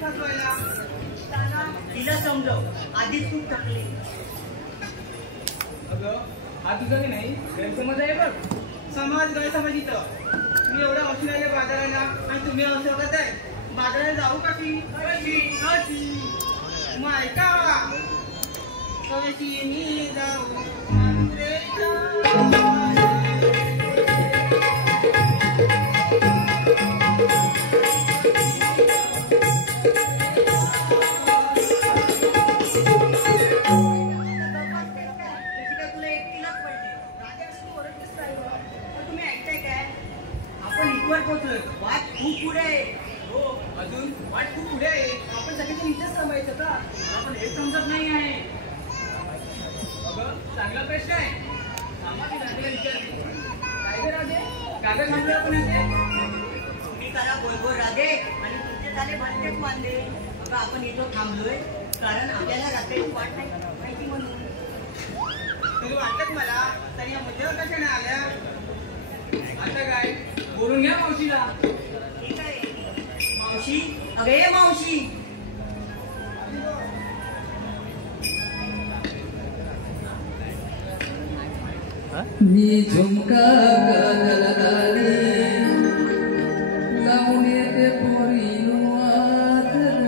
फसवायला. तिला समजव, आधीच खूप थकली. अगं हा तुझा नाही गैरसमज आहे बघ. समाज गैरसमज इथं. मी एवढ्या औषधाला बाजाराला आणि तुम्ही असं करताय. बाजाराला जाऊ कशी? मग ऐका कशी मी जाऊ वाट खूप पुढे आहे. हो अजून वाट खूप पुढे आहे. आपण सगळ्यांनी इथेच थांबायचं का? आपण हे समजत नाही आहे. अगं चांगला प्रश्न आहे. आम्हाला राधेला विचारते. काय ग राधे, कागद थांबले आपण येते. तुम्ही करा बोलबोल राधे आणि तुमचे झाले भांडेच मानले. अगं आपण इथं थांबलोय कारण आपल्याला रात्रीची वाट नाही माहिती म्हणून. तुम्ही वाटत मला तर या मुद्द्यावर कशाने आल्या? आता काय बोलून घ्या मावशीला. ठीक आहे मावशी. अगे मावशी, मी झुमका कानाला लावून येते पोरीनो आदर.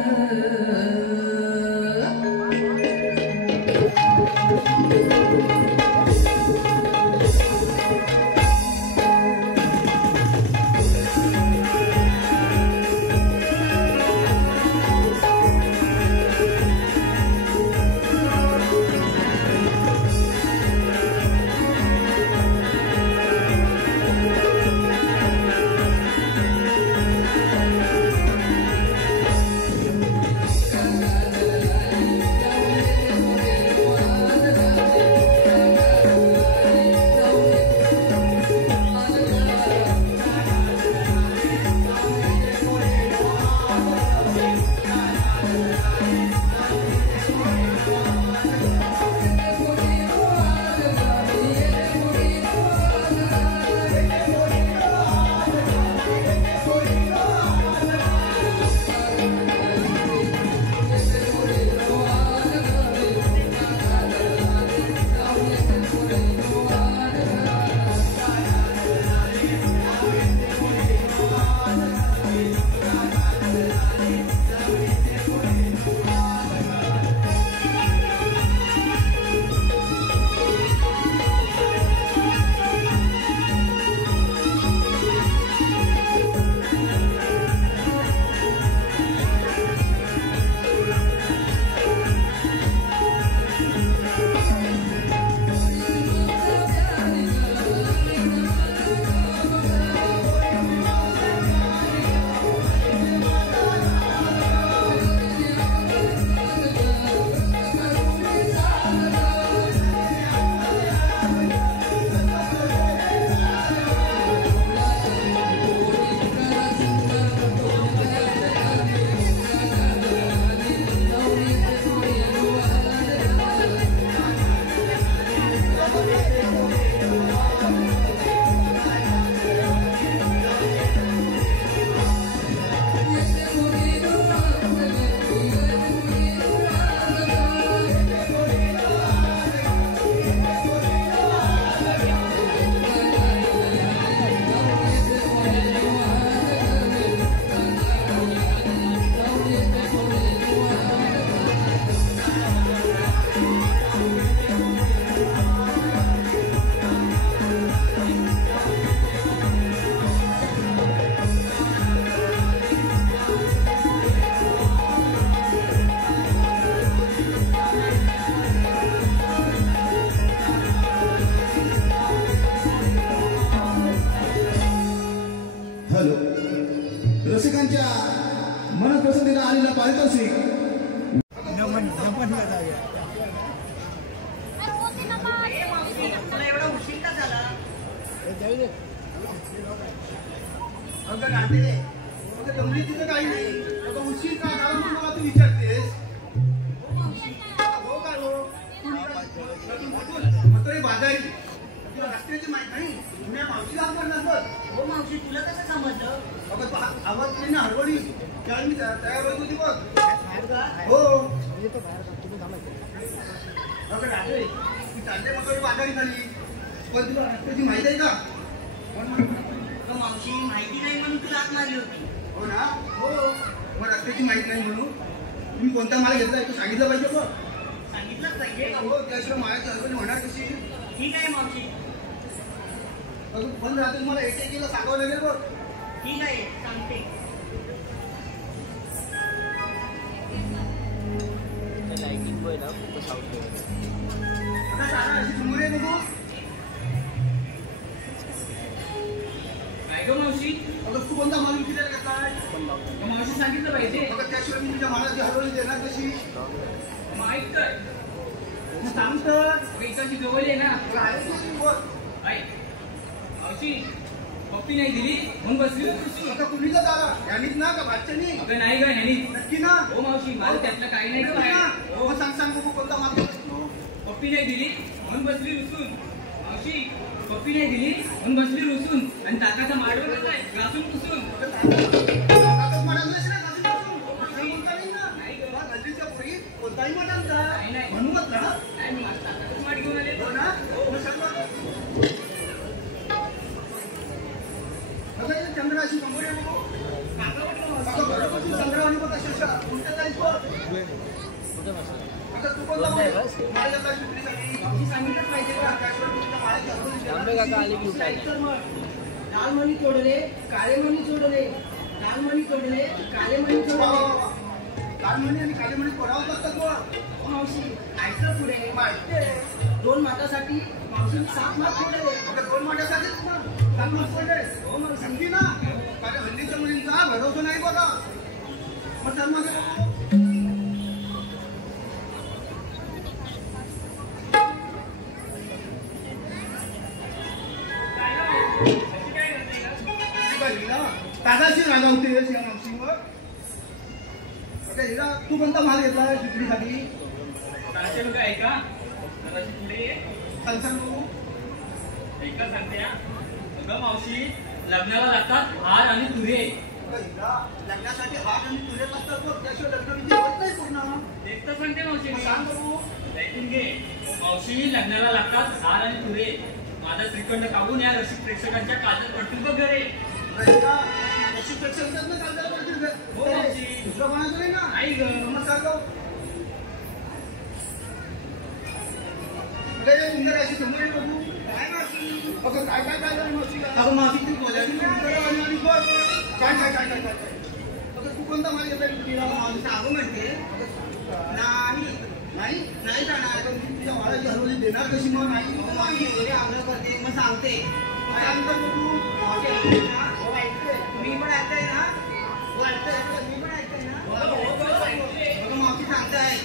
रसिकांच्या मनपसंतीला आलेला पारितोषिक एवढा उशीर का झाला? जमली तिथं काही नाही. उशीर का कारण तुम्हाला तू विचारतेस. हो का हो बाजारी तुला रस्त्याची माहिती नाही. मावशीला आपण नसत. हो मावशी, तुला कसं समजलं? अगं आवाज केली ना हडबडी त्यावेळी मी तयार होत होती बघ. हो अगं राजे ती चालले मग बाजारी झाली. पण तुला रस्त्याची माहिती आहे का? मावशी माहिती नाही म्हणून तुला हाक मारली होती. हो ना. हो मग रस्त्याची माहिती नाही म्हणून तुम्ही कोणता माल घेतलाय तो सांगितलं पाहिजे बघ. सांगितलंच पाहिजे. हो त्याशिवाय माझ्या हरबडी होणार कशी? ठीक आहे मावशी. अजून बंद राहते मला एक एकीला सांगावं लागेल बघ. ठीक आहे सांगते. आता सांगा अशी समोर आहे बघू. काय ग मावशी? अगं तू कोणता माल विकलेला घेतलाय? मावशी सांगितलं पाहिजे. अगं त्याशिवाय मी तुझ्या मालाची हरवली देणार कशी? मग ऐक तर. मग सांग तर. अगं इकडची जवळ आहे ना. अगं आहे तू बोल. ऐक मावशी पप्पी नाही दिली म्हणून बसली ना खुर्ची. आता कुणीचा दादा यांनीच ना का बादशानी? अगं नाही ग ह्यानी. नक्की ना? हो मावशी मला त्यातलं काही नाही ग नक्की ना? बाहेर. हो सांग सांग बघू कोणता माल घेतलास तू? पप्पी नाही दिली म्हणून बसली रुसून. मावशी पप्पी नाही दिली म्हणून बसली रुसून आणि ताकाचा माडवर घातलाय घासून पुसून. ताकद म्हणालीस ना घासून घासून. असं बोलता नाही ना. नाही ग. तुला गल्लीच्या पोरी कोणताही म्हणालता. नाही, नाही. म्हणूनच ना. नाही मी आज ताकाचाच माड घेऊन आले. हो ना? मग सांग बघ. अगं इथे चंद्राशी समोर आहे बघू. अगं बरोबर चंद्रावाणी बघ अशा उलट्या जायच बघ. आता तू कोणता माल घेतलाय विक्रीसाठी? मावशी सांगितलंच पाहिजे का? त्याशिवाय मी तुझ्या मालाची हरवली देणार कशी? लाल मणी तोडले काळे मणी सोडले. लाल मणी तोडले काळे मणी वा, सोडले. वा, वा. लाल मणी आणि काळे मणी पोरावं लागतात बघ. हो मावशी ऐकलं पुढे. माहिती आहे. 2 मातासाठी मावशीने 7 मात तोडले. आता दोन माट्यासाठीच ना. सांग मग पडले. हो मग सांगते ना. कारण हल्लीच्या मुलींचा भरोसा नाही बघा. मग सांग मग. दादाची रागावतेस या मावशीवर. आता हिला तू कोणता माल घेतलाय विक्रीसाठी? तारखे बघा ऐका जराशी पुढे ये. सांग सांग बघू. ऐका सांगते हा. अगं मावशी लग्नाला लागतात हार आणि तुरे. हिला लग्नासाठी हात आणि तुझे लागतात बघ. त्याशिवाय लग्न विधी होत नाही पूर्ण. एक तर सांगते मावशी मग मी. सांग बघू. ऐकून घे. मावशी लग्नाला लागतात हार आणि तुरे. माझा श्रीखंड काढून या रसिक प्रेक्षकांच्या काजल पडतील बघ घरे. हिला अशी प्रेक्षकांच्यात ना चालताना पडतील. हो मावशी. दुसरं कोणाचं नाही ना? आई ग. मग सांग गं. अगं या सुंदर अशी समोर आहे बघू. काय मावशी? अगं काय काय काय झालं मावशीला? अगं मावशी तू बोलायची आणि बघ. काय काय काय काय काय अगं तू कोणता माल घेतला विक्रीला? मावशी सांगू म्हणते. नाही नाही नाही जाणार. मी तुझ्या मालाची हरवली देणार कशी? मग नाही तू मावशी एवढे आग्रह करते. मग सांगते. सांगतो तू. मावशी ऐकते ना? हो ऐकते. मी पण ऐकते ना? हो ऐकते. मी पण ऐकते ना? अगं मावशी सांगताय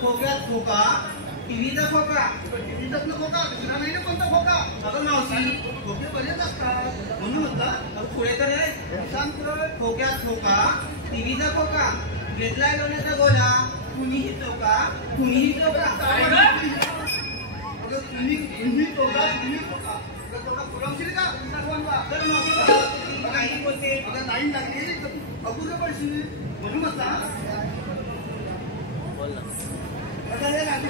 खोक्यात खोका टीव्हीचा खोका. टीव्हीचाच ना खोका दुसरा नाही ना कोणता खोका? अगं मावशी खोके बरेच असतात म्हणून म्हटलं. अगं पुढे तर आहे. सांग तर. खोक्यात खोका टीव्हीचा खोका घेतलाय लोण्याचा गोला. कुणीही चौका कुणीही चौका. अगं तुम्ही चौका तुम्ही चौका. अगं चौका पुरवशील का सर्वांना? तर मावशी नाही बोलते. अगं नाही लागली अपूर्ण पडशील म्हणून म्हटला. आता हे राहते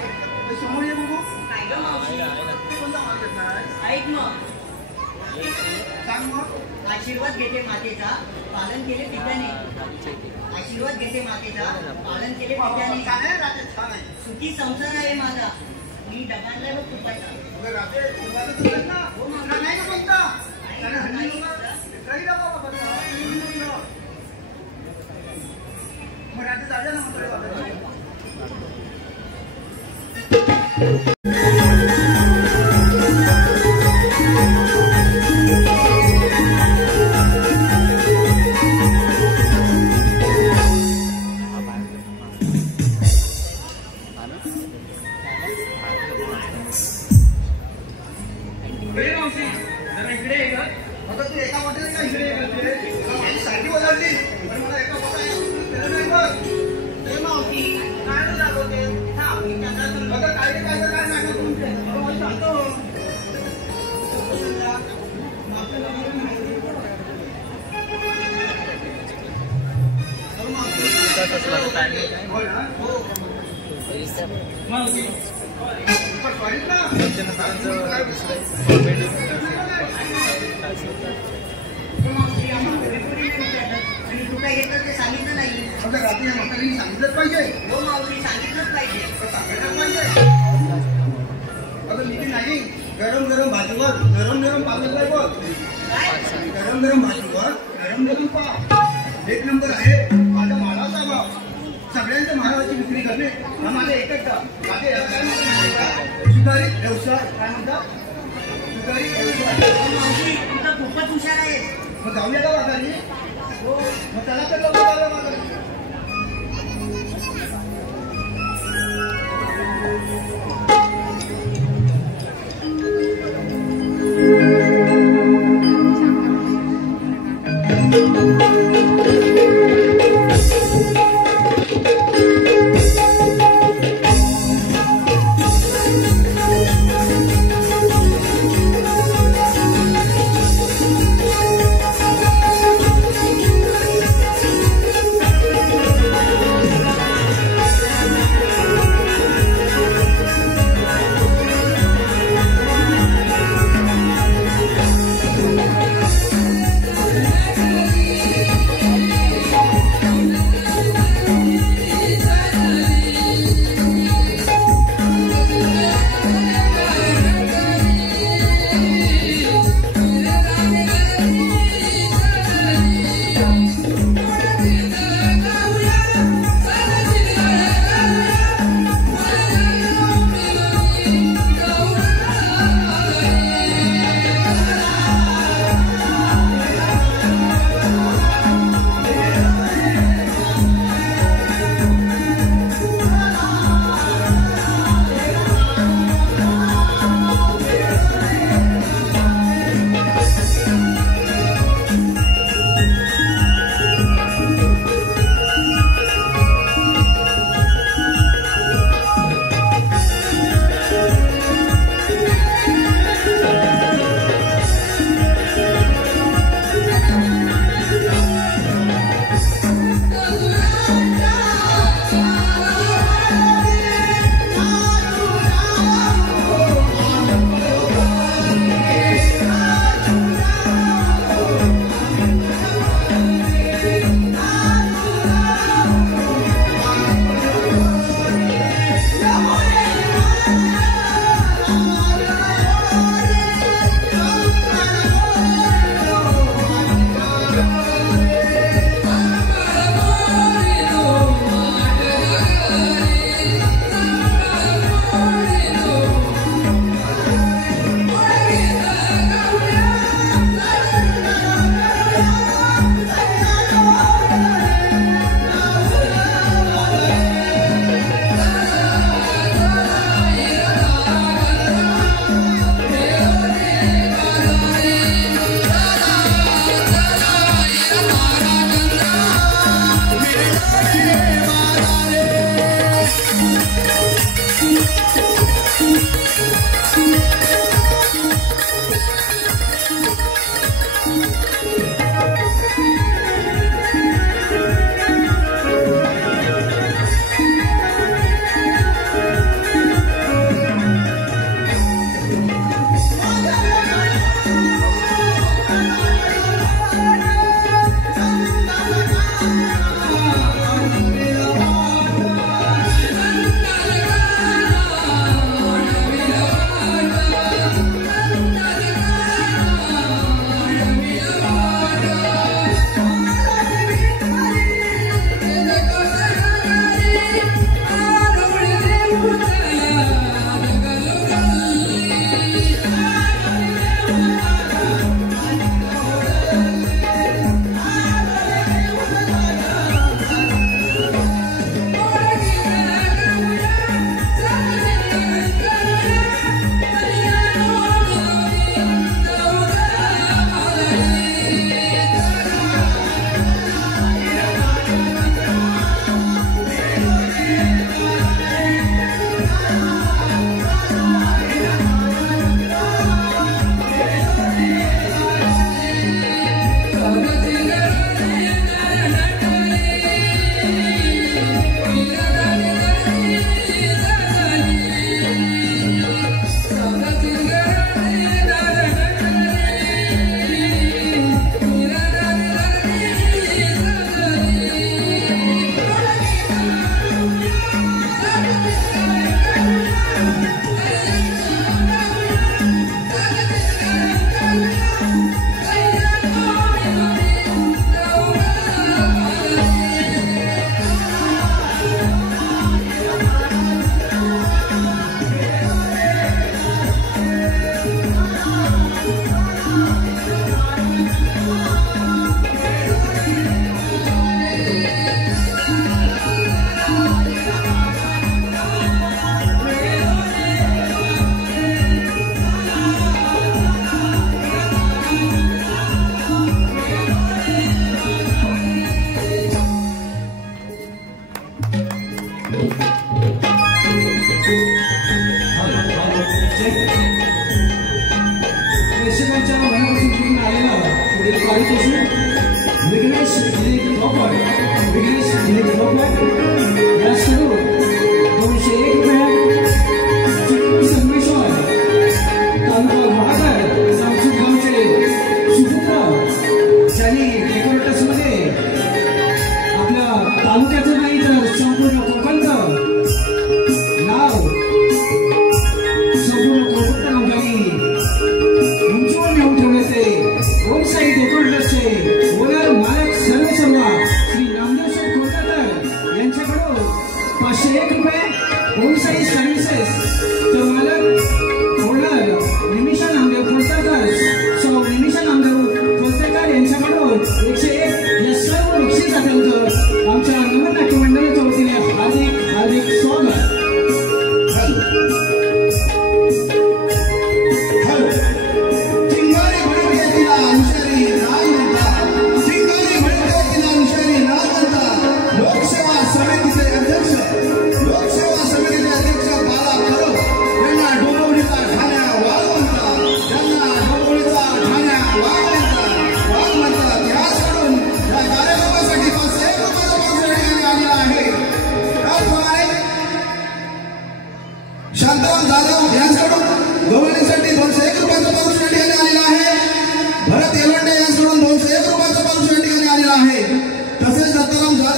ते समोर ये बघू. नाही ग मावशी. तू कोणता माल घेतलाय? ऐक मग. सांग मग. आशीर्वाद घेते मातेचा पालन केले पित्याने. आशीर्वाद घेते मातेचा पालन केले पित्याने. काय आहे राहते? छान आहे. सुखी संसार आहे माझा. मी डबांना बघ तुपायचा. अगं राहते तुम्हाला तर ना. हो मग नाही ना कोणता? त्याने हल्ली काही डबा वापरला. मग राहते जाऊया ना मग वापरायला. इकडे मावशी जरा इकडे आहे का? आता तू एका वाटेल का इकडे करते? माझी सारखी बदलली पण मला एका वाटेल नाही बघ. मावशी काय दाखवते? हा मी चंद्रातून अगं काय काय काय तासाचं लागेल टायमिंग काय हो ना मावशी पण सॉरी ना त्याच्यानंतर दुसरं कॉमेडी आणि तू काय येतं ते सांगितलं नाही. आता रात्री म्हातारीने सांगितलंच पाहिजे. हो मावशी सांगितलंच पाहिजे. सांगायलाच पाहिजे. अगं मी नाही गरम गरम भाजीवर गरम गरम पापड बोल गरम गरम भाजीवर गरम गरम पाव एक नंबर आहे. माझा मालाचा भाव सगळ्यांच्या महाराजाची विक्री करणे हा माझा एकच काम. माझे सुधारित व्यवसाय काय म्हणतात सुधारित व्यवसाय. मावशी तुमचा खूपच हुशार आहे. मग जाऊया का बाजारी. हो मग त्याला तर लवकर जाऊया बाजारी.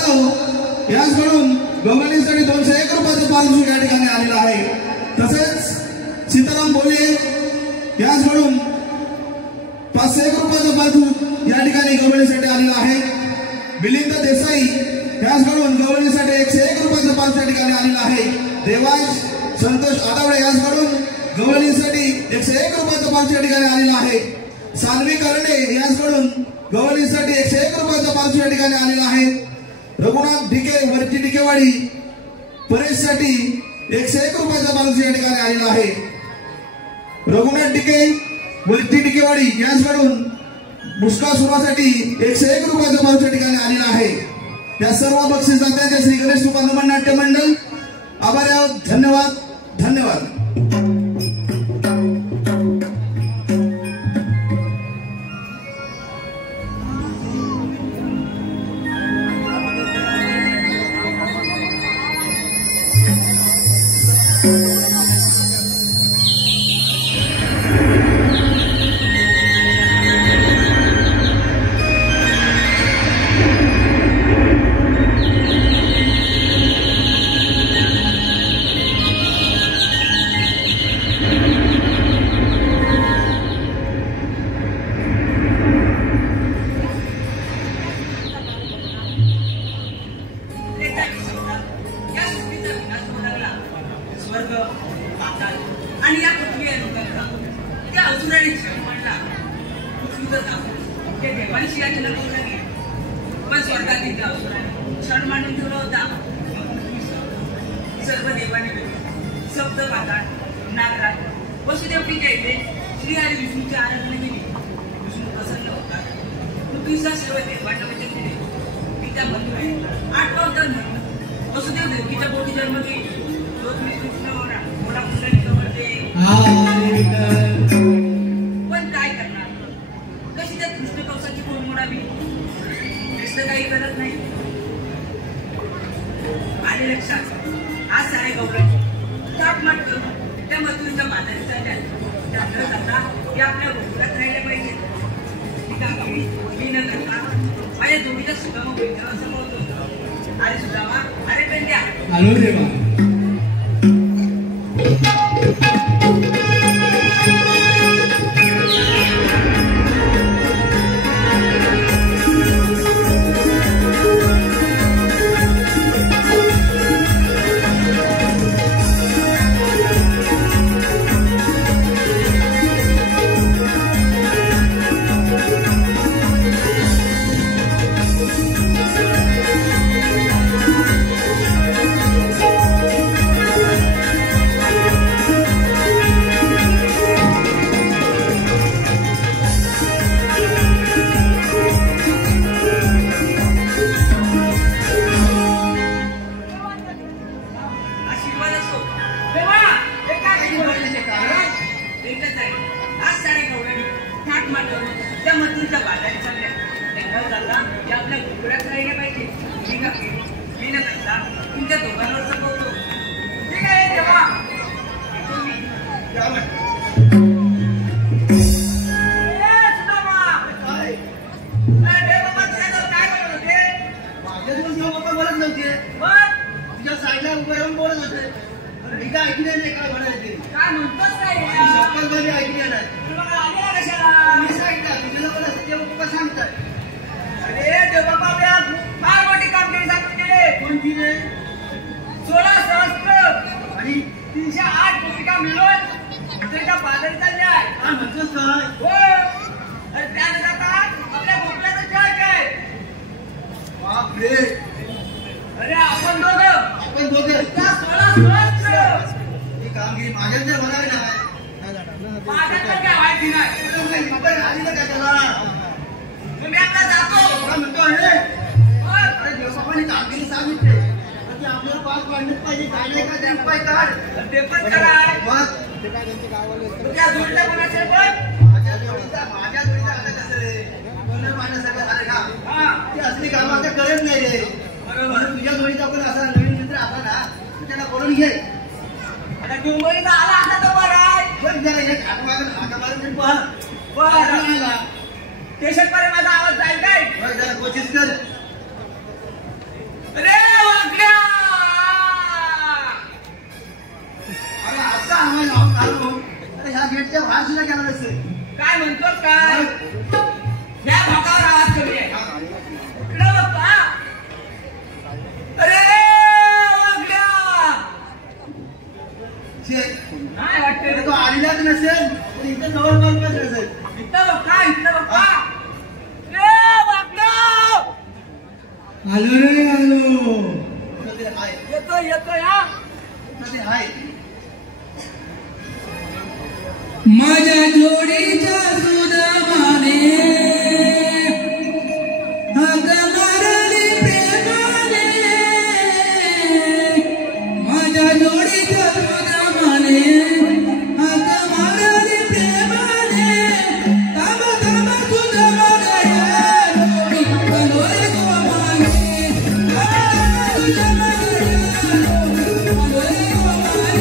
जाधव याचकडून गव्हर्निंगसाठी 201 रुपयाचं पारितोषिक या ठिकाणी आलेलं आहे. तसेच सीताराम भोले याचकडून 501 रुपयाचं पारितोषिक या ठिकाणी गव्हर्निंगसाठी आलेलं आहे. मिलिंद देसाई याचकडून गव्हर्निंगसाठी 101 रुपयाचं पारितोषिक या ठिकाणी आलेलं आहे. देवांश संतोष आठवडे याचकडून गव्हर्निंगसाठी 101 रुपयाचं पारितोषिक या ठिकाणी आलेलं आहे. सानवी करणे याचकडून गव्हर्निंगसाठी 101 रुपयाचं पारितोषिक या ठिकाणी आलेलं आहे. रघुनाथ ढिके वरची ढिकेवाडी परेशसाठी 101 रुपयाचं पारितोषिक या ठिकाणी आलेलं आहे. रघुनाथ ढिके वरची ढिकेवाडी याचकडून मुस्का सुरासाठी 101 रुपयाचं पारितोषिक या ठिकाणी आलेलं आहे. या सर्व बक्षीसदात्यांचे श्री गणेश तुकांदमन नाट्य मंडळ आभारी आहोत. धन्यवाद धन्यवाद. आणि या पृथ्वीवर लोकांचा त्या असुराने क्षण मांडला. ते देवाने शिवाजी लपवलं गेले, पण स्वर्गातील त्या असुराने क्षण मांडून ठेवला होता. सर्व देवाने सप्त पाताळ नागराज वसुदेवकीच्या इथे श्रीहरी विष्णूची आराधना केली. विष्णू प्रसन्न होता. पृथ्वीचा सर्व देवांना वचन दिले की त्या बंधूने 8 अवतार म्हणून वसुदेव देवकीच्या पोटी जन्म घेईल. कृष्ण मोठा पुंडलिक पण काय करणार? कशी त्या कृष्ण कवसाची कोण मोडावी? कृष्ण काही करत नाही. आले लक्षात आज सारे गौरव थापमाट करून त्या मथुरेच्या बाजारी चालल्या. त्यामुळे जाता ते आपल्या गोकुळात राहिले पाहिजे. मी न करता माझ्या जोडीच्या सुदामा बैठका समोर होतो. अरे सुदामा, अरे पेंड्या, आलो देवा. आलो रे आलो. येतोय येतोय हा. माझ्या जोडीच्या सुदामाने हाक मारली प्रेमाने. माझ्या जोडीच्या सुदामाने हाक मारली प्रेमाने. थांब थांब सुदामा गया मी आलो रे गोमाने. सुदामा गया आलो रे गोमाने.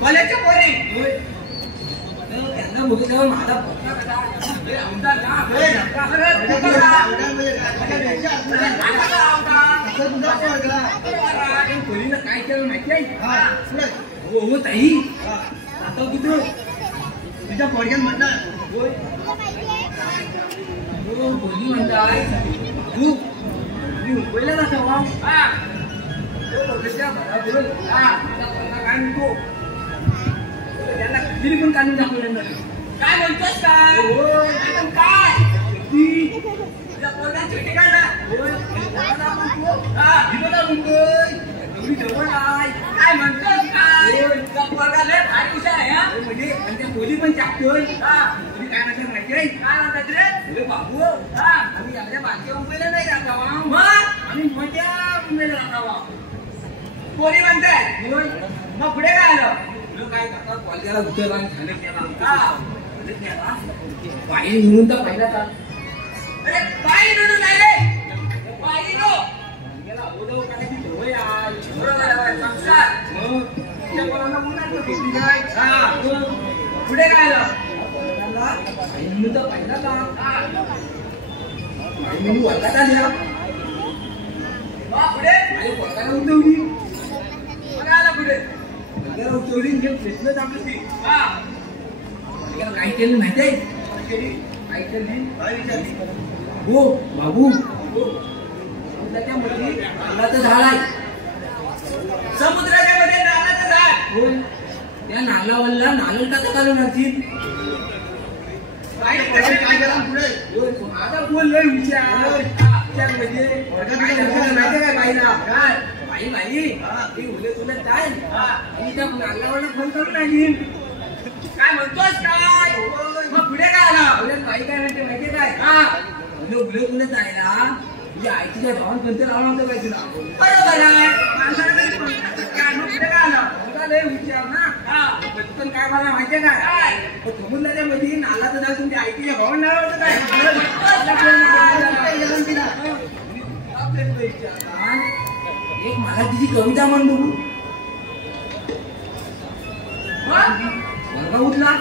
कॉलेजच्या पोरी त्यांना बघितल्यावर माझा पत्ता कसा आमचा का पोरीनं काय केलं माहिती आहे हो ताई आता कुठं तुझ्या पोरग्यात म्हणतात बोली म्हणताय तू मुंबईला जातो काय म्हणतो त्यांना कधी पण काढून दाखवलं काय म्हणतोस काय काय तुझ्या पोरगा चिठ्ठी काढला काय म्हणतोस काय पोरगा लय भारी हुशार आहे म्हणजे त्या पोली पण टाकतोय तुम्ही काय म्हणतात माहिती आहे काय म्हणतात रे बाबू आम्ही आपल्या बाकी मुंबईला नाही राहता मग आम्ही मजा मुंबईला राहता पोरी म्हणताय मग पुढे काय आलं काय करतात कॉलेजला उतरला पायी निघून तर पहिला का अरे पायी निघून नाही रे पायी नो करायची सवय आहे बरोबर संसार पुढे काय आलं पायी निघून तर पहिला का पायी निघून वर्गात आल्या पुढे वर्गाला उठवली आला पुढे उचवली प्रश्न टाकली काय केलं माहिती आहे काय केली हो बाबू त्याच्यामध्ये नारळाचं झाड आहे समुद्राच्या मध्ये नारळाचं झाड हो त्या नारळावरला नारळ का घालून आणतील काय केला पुढे आता बोल लय विचार त्यामध्ये माहिती काय बाईला काय बाई बाई ती उले तुला काय आणि त्या नारळावरला फोन करून आली काय म्हणतोस काय मग पुढे काय आला बाई काय म्हणते माहिती काय उले तुला जायला तुझ्या आईच्या भावान कोणते लावून होतं काय तुला बरोबर आहे माणसाला तरी काय मग पुढे काय आला तुला लय विचार ना पण काय मला माहितीये काय समुद्राच्या मध्ये नालाचं झाड तुमच्या आईच्या भावान लावलं होतं काय एक मला तिची कविता म्हण बघू वर्ग उठला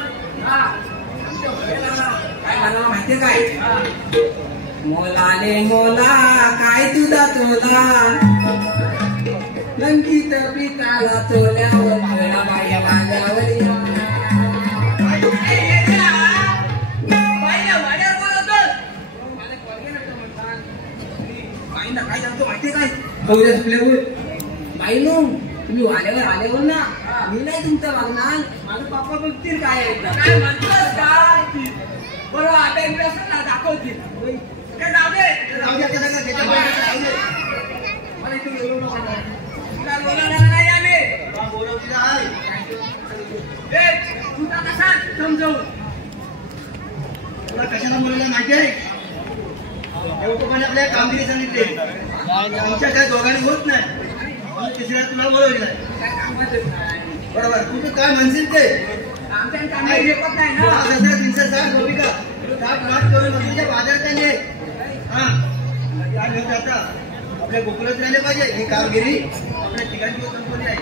काय मला माहितीये काय मोलाले मोला काय तुझा तोला लंकित पिकाला तोल्यावर मेळा बाया बांधावर काय सांगतो माहितीये काय कविता सुटल्यावर बाई नो तुम्ही वाल्यावर आल्यावर ना मी नाही तुमचं बघणार माझं पप्पा बघतील काय काय म्हणतोस काय बरोबर आता इंटरेस्ट ना दाखवतील काय जाऊ दे मला इथून बोलू नका तुला बोलवणार नाही आम्ही बोलवलेला आहे तुझा कसा समजवून तुला कशाला बोलवलं माहिती आहे पण आपल्या कामगिरी सांगितली आमच्या काय दोघांनी होत नाही तिसऱ्या तुला बोलवलेलं आहे बरोबर तू काय म्हणशील ते गोपिका करून बाजारात हा आपल्या गोकुळात राहिले पाहिजे ही कामगिरी आपल्या ठिकाणी संपवली आहे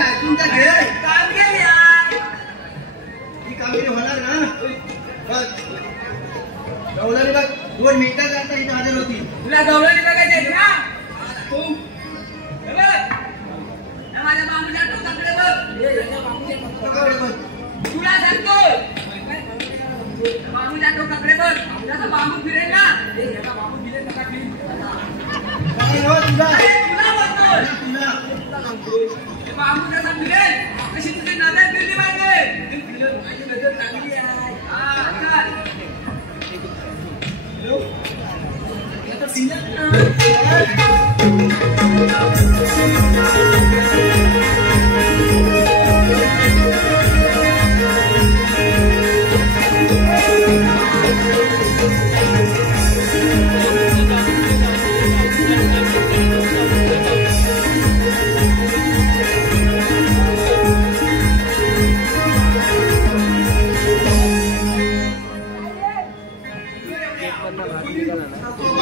ऐकून घे ही कामगिरी होणार ना बघ गवळणी बघ 2 मिनिटात आता इथे हजर होती तुला गवळणी बघायची ना तू माझ्या मामूच्या टोकाकडे बघ तुला सांगतो मामूच्या टोकाकडे बघ मामूचा बांबू फिरेल ना बांबू फिरेल नका फिरेल तुला बोलतोय बांबू कसा फिरेल कशी तुझी नजर फिरली पाहिजे माझी नजर चांगली आहे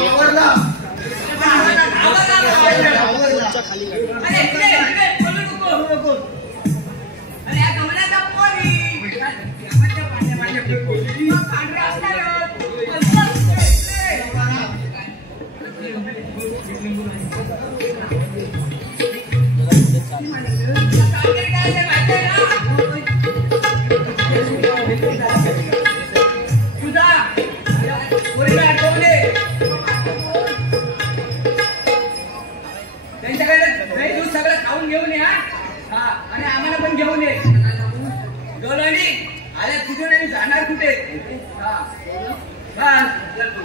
आवडला घेऊन ये. गवळणी आल्या कुठे नाही जाणार कुठे. हा बस चल तू.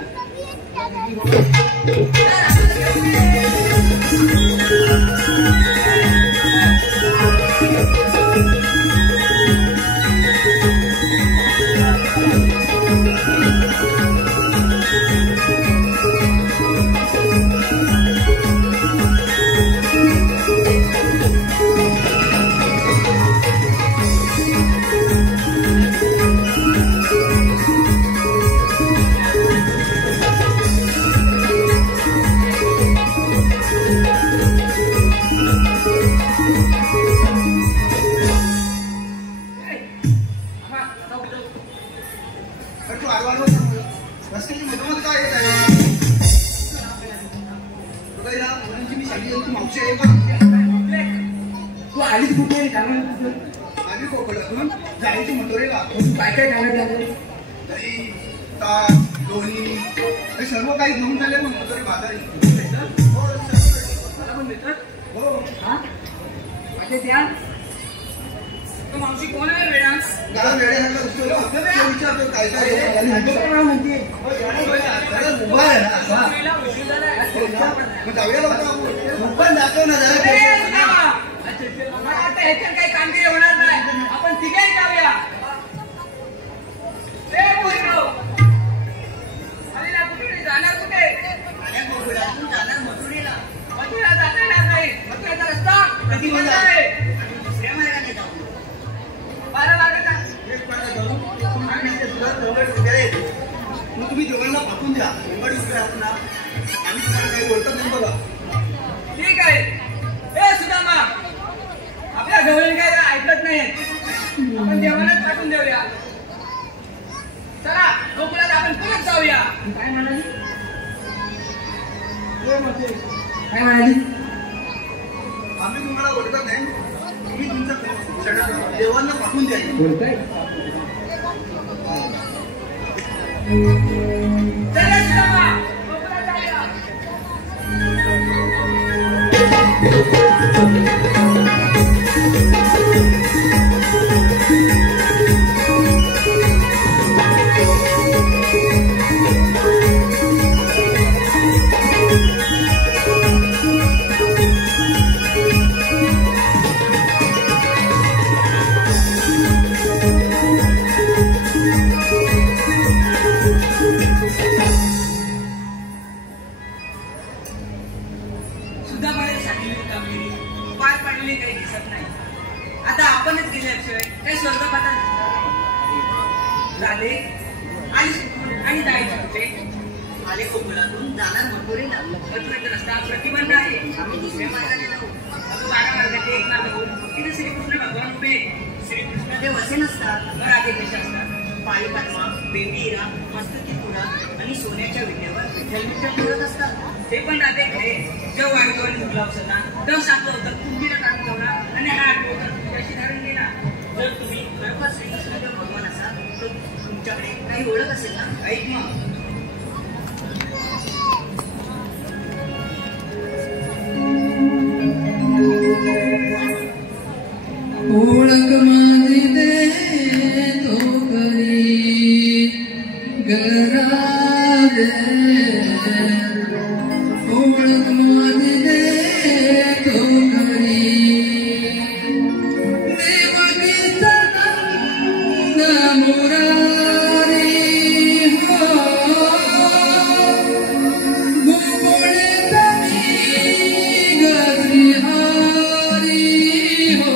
रस्त्याची मधोमध काय येत आहे. मुलांची मी सांगितलं तू मावशी आहे का. तू आलीच कुठे आम्ही कोकणातून जायची मथुरेला. तू काय काय खाण्यात दही ताक लोणी हे सर्व काही घेऊन झाले मग मथुरे बाजारी. मला पण देतात. हो हा माझे द्या. मावशी कोण आहे वेळास. गाव वेळेसारखा दिसतो. विचारतो काय काय म्हणते जाऊया पण दाखव ना जरा. आता ह्याच्यात काही कामगिरी होणार नाही. आपण तिघेही जाऊया. कुठे जाणार कुठे. जाणार मथुरेला. मथुरा जाता येणार नाही. मथुरेचा रस्ता कधी बंद आहे. दुसऱ्या मार्गाने जाऊ. 12 वाजता. मग तुम्ही दोघांना पाठवून द्या. मुंबई उभे राहतो ना आम्ही तुम्हाला काही बोलतात नाही बघा. ठीक आहे. ए सुदामा आपल्या गवळणी काय ऐकत नाही. आपण देवालाच पाठवून देऊया. चला गोकुळात आपण परत जाऊया. काय म्हणाली. काय म्हणाली. आम्ही तुम्हाला ओळखत नाही. तुम्ही तुमच्या देवांना पाठवून द्या. बोलताय. चला सुदामा गोकुळात जाऊया. पार पाडलेली काही दिसत नाही. आता आपणच गेल्याशिवाय काही स्वर्गपातात झाले आणि जायचे होते. आले कोकणातून जाणार मथुरेला. मथुरेचा रस्ता प्रतिबंध आहे. आम्ही दुसऱ्या मार्गाने जाऊ. 12 मार्गाचे एक मार्ग होऊन तिथे श्रीकृष्ण भगवान उभे. श्रीकृष्ण देव असे नसतात. राधे कसे असतात. पाळी पाटवा बेबीरा मस्तकी पुरा आणि सोन्याच्या विटेवर विठ्ठल विठ्ठल फिरत असतात. ते पण राधे खरे. जेव्हा वाढवून मुकला होता तेव्हा साखलं होतं कुंभीला काढून ठेवला आणि हा आठवता त्याशी धारण केला. जर तुम्ही खरोखर श्रीकृष्णदेव भगवान असाल तर तुमच्याकडे काही ओळख असेल ना. ऐक मग. ओळख माझी दे तो करी गरा दे. ओळख माझी दे तो करी देवकीचा नंद मुरारी हो. गोकुळेचा मी गरी हारी हो.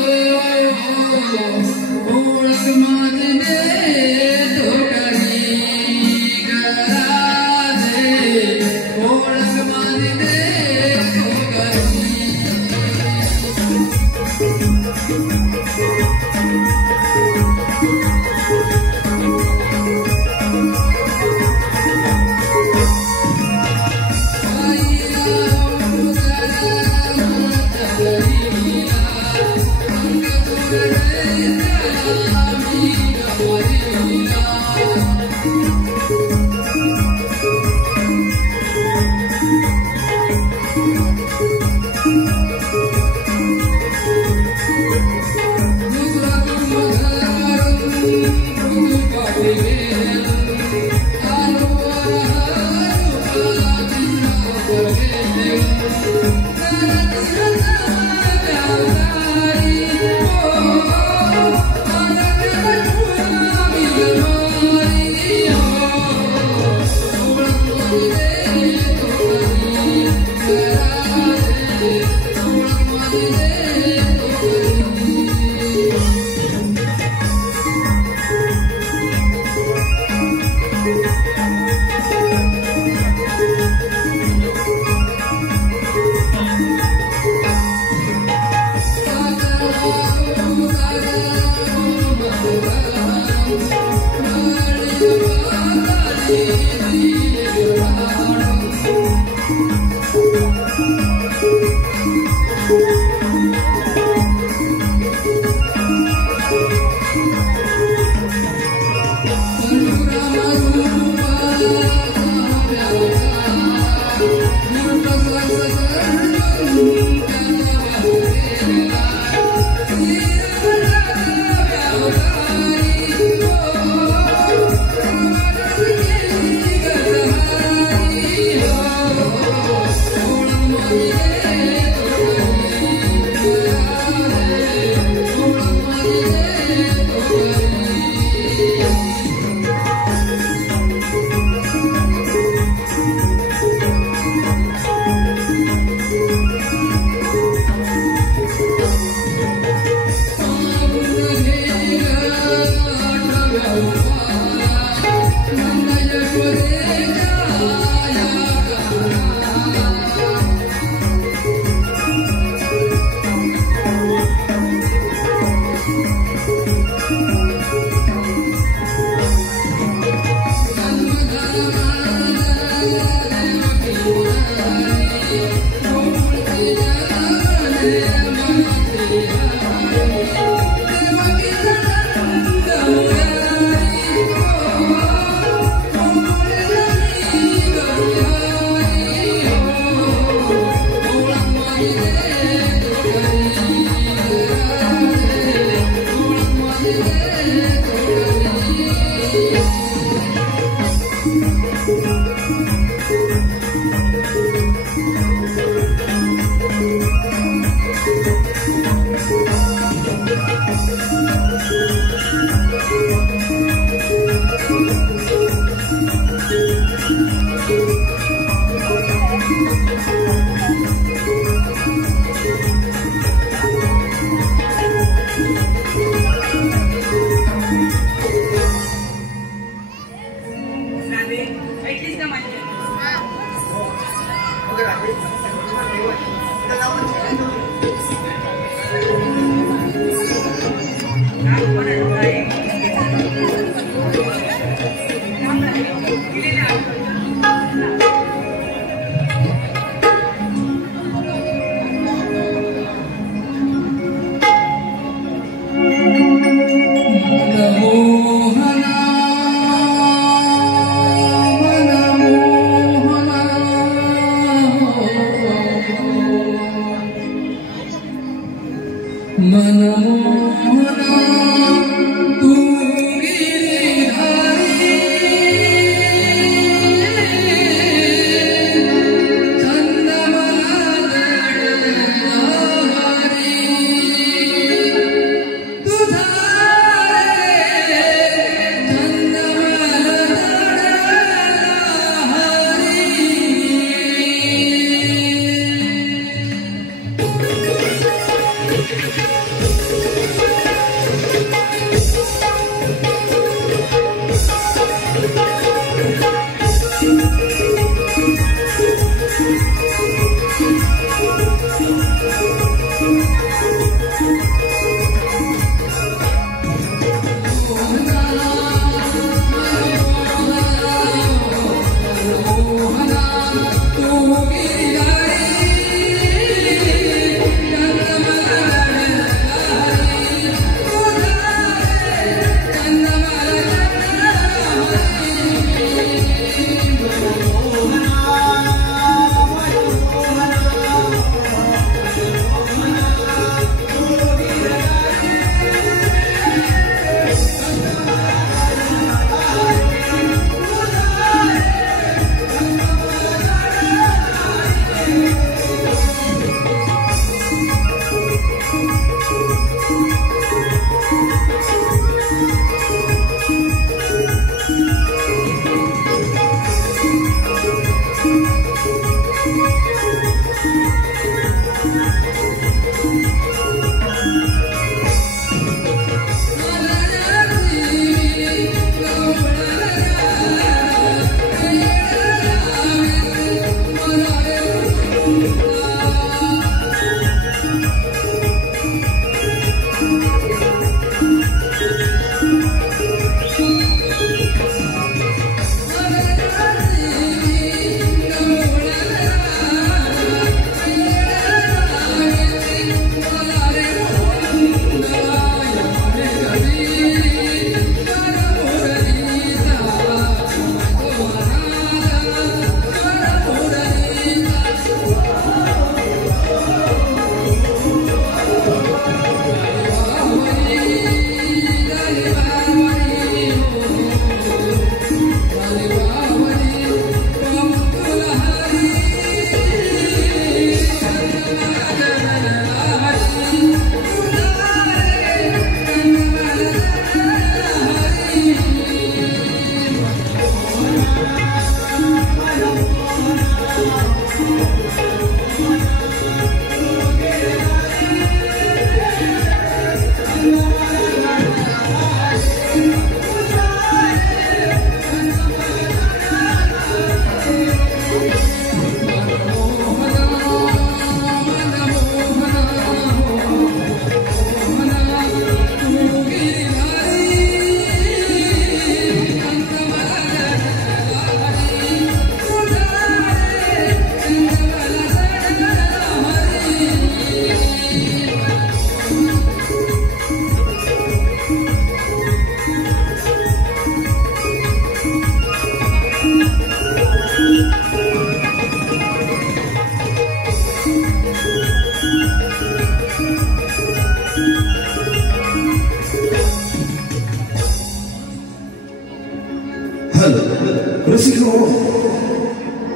रसिक हो,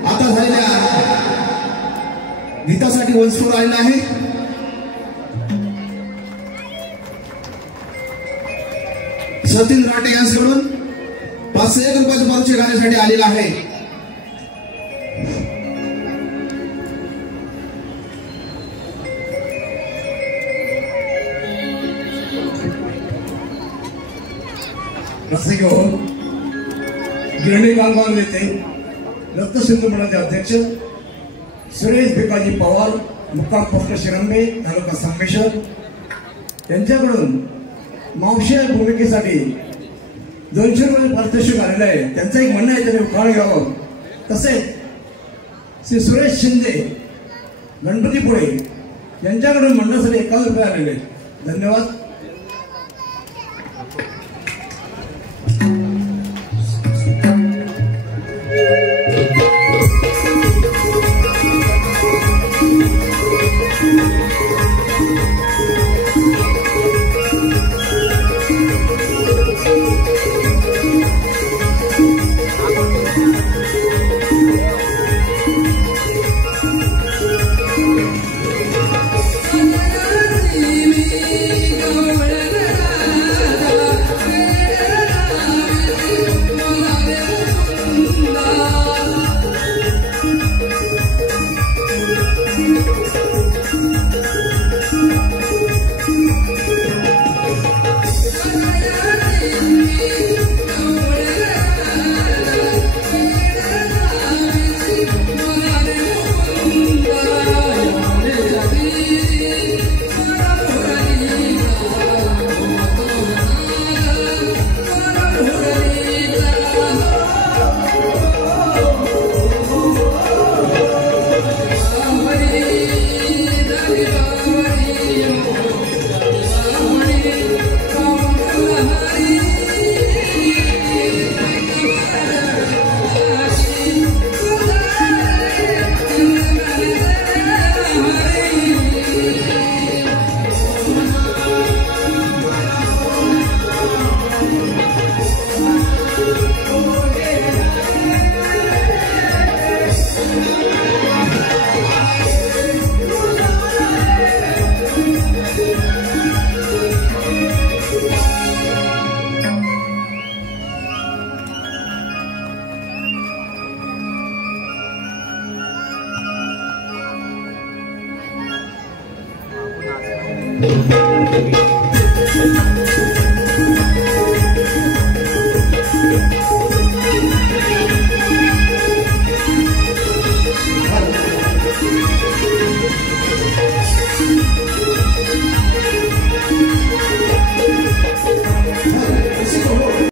आता झालेल्या गीतासाठी वंशफळ आलेला आहे. सतीन राटे यांच्याकडून 501 रुपयाचं पारितोषिक गाण्यासाठी आलेला आहे. रसिक हो, गिरणी कामगार नेते रक्तसिंधू मंडळाचे अध्यक्ष सुरेश भिकाजी पवार, मुक्काम पोस्ट शिरंबे, तालुका संगमेश्वर यांच्याकडून मावशी भूमिकेसाठी 200 रुपये पारितोषिक आलेलं आहे. त्यांचं एक म्हणणं आहे, त्यांनी उखाण घ्यावं. तसेच श्री सुरेश शिंदे गणपतीपुळे यांच्याकडून मंडळासाठी 51 रुपये आलेले. धन्यवाद.